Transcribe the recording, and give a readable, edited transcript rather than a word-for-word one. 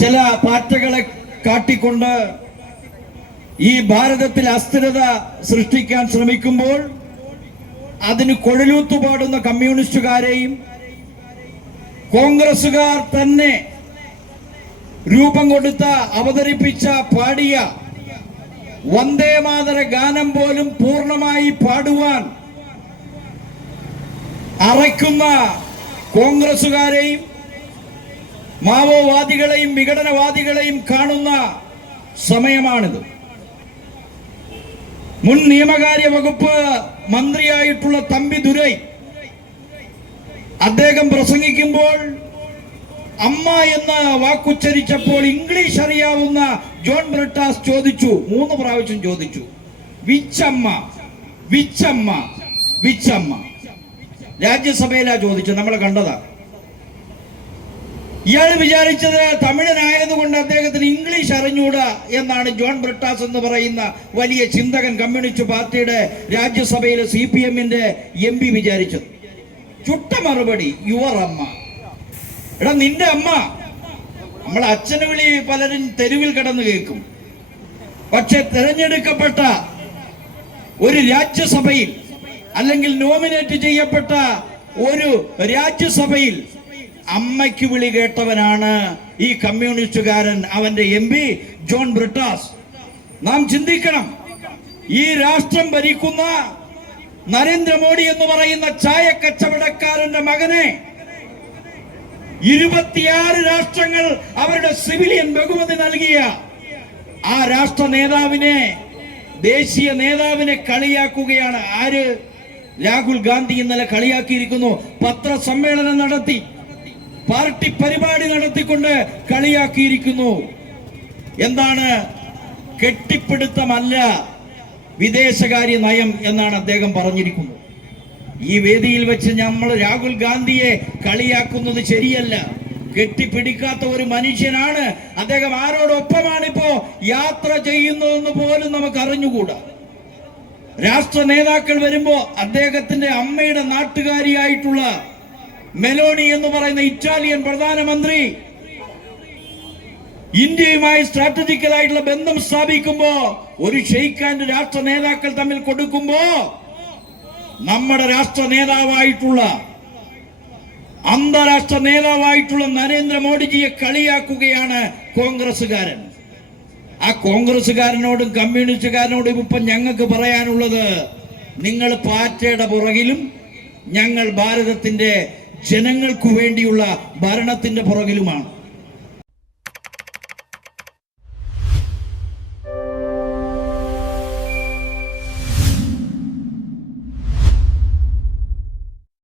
ചില പാറ്റകളെ കാട്ടിക്കൊണ്ട് ഈ ഭാരതത്തിൽ അസ്ഥിരത സൃഷ്ടിക്കാൻ ശ്രമിക്കുമ്പോൾ അതിന് കൊഴലൂത്തു പാടുന്ന കമ്മ്യൂണിസ്റ്റുകാരെയും കോൺഗ്രസുകാർ തന്നെ രൂപം കൊടുത്ത അവതരിപ്പിച്ച പാടിയ വന്ദേ മാതര ഗാനം പോലും പൂർണ്ണമായി പാടുവാൻ അറയ്ക്കുന്ന കോൺഗ്രസുകാരെയും മാവോവാദികളെയും വിഘടനവാദികളെയും കാണുന്ന സമയമാണിത്. മുൻ നിയമകാര്യ വകുപ്പ് മന്ത്രിയായിട്ടുള്ള തമ്പി ദുരൈ അദ്ദേഹം പ്രസംഗിക്കുമ്പോൾ അമ്മ എന്ന വാക്കുച്ചരിച്ചപ്പോൾ ഇംഗ്ലീഷ് അറിയാവുന്ന ജോൺ ബ്രിട്ടാസ് ചോദിച്ചു, 3 പ്രാവശ്യം ചോദിച്ചു, വിച്ചമ്മ വിച്ചമ്മ വിച്ചമ്മ. രാജ്യസഭയിലാ ചോദിച്ചത്, നമ്മൾ കണ്ടതാ. ഇയാൾ വിചാരിച്ചത് തമിഴനായതുകൊണ്ട് അദ്ദേഹത്തിന് ഇംഗ്ലീഷ് അറിഞ്ഞൂടാ എന്നാണ് ജോൺ ബ്രിട്ടാസ് എന്ന് പറയുന്ന വലിയ ചിന്തകൻ കമ്മ്യൂണിസ്റ്റ് പാർട്ടിയുടെ രാജ്യസഭയിലെ CPM-ന്റെ MP വിചാരിച്ചത്. ചുട്ട മറുപടി, യുവർ അമ്മ. എടാ നിന്റെ അമ്മ. നമ്മളെ അച്ഛന് വിളി പലരും തെരുവിൽ കിടന്ന് കേൾക്കും. പക്ഷെ തെരഞ്ഞെടുക്കപ്പെട്ട ഒരു രാജ്യസഭയിൽ അല്ലെങ്കിൽ നോമിനേറ്റ് ചെയ്യപ്പെട്ട ഒരു രാജ്യസഭയിൽ അമ്മയ്ക്ക് വിളി കേട്ടവനാണ് ഈ കമ്മ്യൂണിസ്റ്റുകാരൻ, അവന്റെ MP ജോൺ ബ്രിട്ടാസ്. നാം ചിന്തിക്കണം, ഈ രാഷ്ട്രം ഭരിക്കുന്ന നരേന്ദ്രമോദി എന്ന് പറയുന്ന ചായ കച്ചവടക്കാരന്റെ മകനെ 26 രാഷ്ട്രങ്ങൾ അവരുടെ സിവിലിയൻ ബഹുമതി നൽകിയ ആ രാഷ്ട്ര നേതാവിനെ, ദേശീയ നേതാവിനെ കളിയാക്കുകയാണ്. ആര്? രാഹുൽ ഗാന്ധി ഇന്നലെ കളിയാക്കിയിരിക്കുന്നു. പത്രസമ്മേളനം നടത്തി, പാർട്ടി പരിപാടി നടത്തിക്കൊണ്ട് കളിയാക്കിയിരിക്കുന്നു. എന്താണ്? കെട്ടിപ്പിടുത്തമല്ല വിദേശകാര്യ നയം എന്നാണ് അദ്ദേഹം പറഞ്ഞിരിക്കുന്നത്. ഈ വേദിയിൽ വെച്ച് നമ്മൾ രാഹുൽ ഗാന്ധിയെ കളിയാക്കുന്നത് ശരിയല്ല. കെട്ടിപ്പിടിക്കാത്ത ഒരു മനുഷ്യനാണ് അദ്ദേഹം. ആരോടൊപ്പമാണിപ്പോ യാത്ര ചെയ്യുന്നതെന്ന് പോലും നമുക്ക് അറിഞ്ഞുകൂടാ. രാഷ്ട്ര നേതാക്കൾ വരുമ്പോ അദ്ദേഹത്തിന്റെ അമ്മയുടെ നാട്ടുകാരിയായിട്ടുള്ള മെലോണി എന്ന് പറയുന്ന ഇറ്റാലിയൻ പ്രധാനമന്ത്രി ഇന്ത്യയുമായി സ്ട്രാറ്റജിക്കലായിട്ടുള്ള ബന്ധം സ്ഥാപിക്കുമ്പോ, ഒരു ഷെയ്ക്ക് ഹാൻഡ് രാഷ്ട്ര നേതാക്കൾ തമ്മിൽ കൊടുക്കുമ്പോ, നമ്മുടെ രാഷ്ട്ര നേതാവായിട്ടുള്ള അന്താരാഷ്ട്ര നേതാവായിട്ടുള്ള നരേന്ദ്രമോദിജിയെ കളിയാക്കുകയാണ് കോൺഗ്രസുകാരൻ. ആ കോൺഗ്രസുകാരനോടും കമ്മ്യൂണിസ്റ്റുകാരനോടും ഇപ്പൊ ഞങ്ങൾക്ക് പറയാനുള്ളത്, നിങ്ങൾ പാറ്റയുടെ പുറകിലും ഞങ്ങൾ ഭാരതത്തിന്റെ ജനങ്ങൾക്കു വേണ്ടിയുള്ള ഭരണത്തിന്റെ പുറകിലുമാണ്.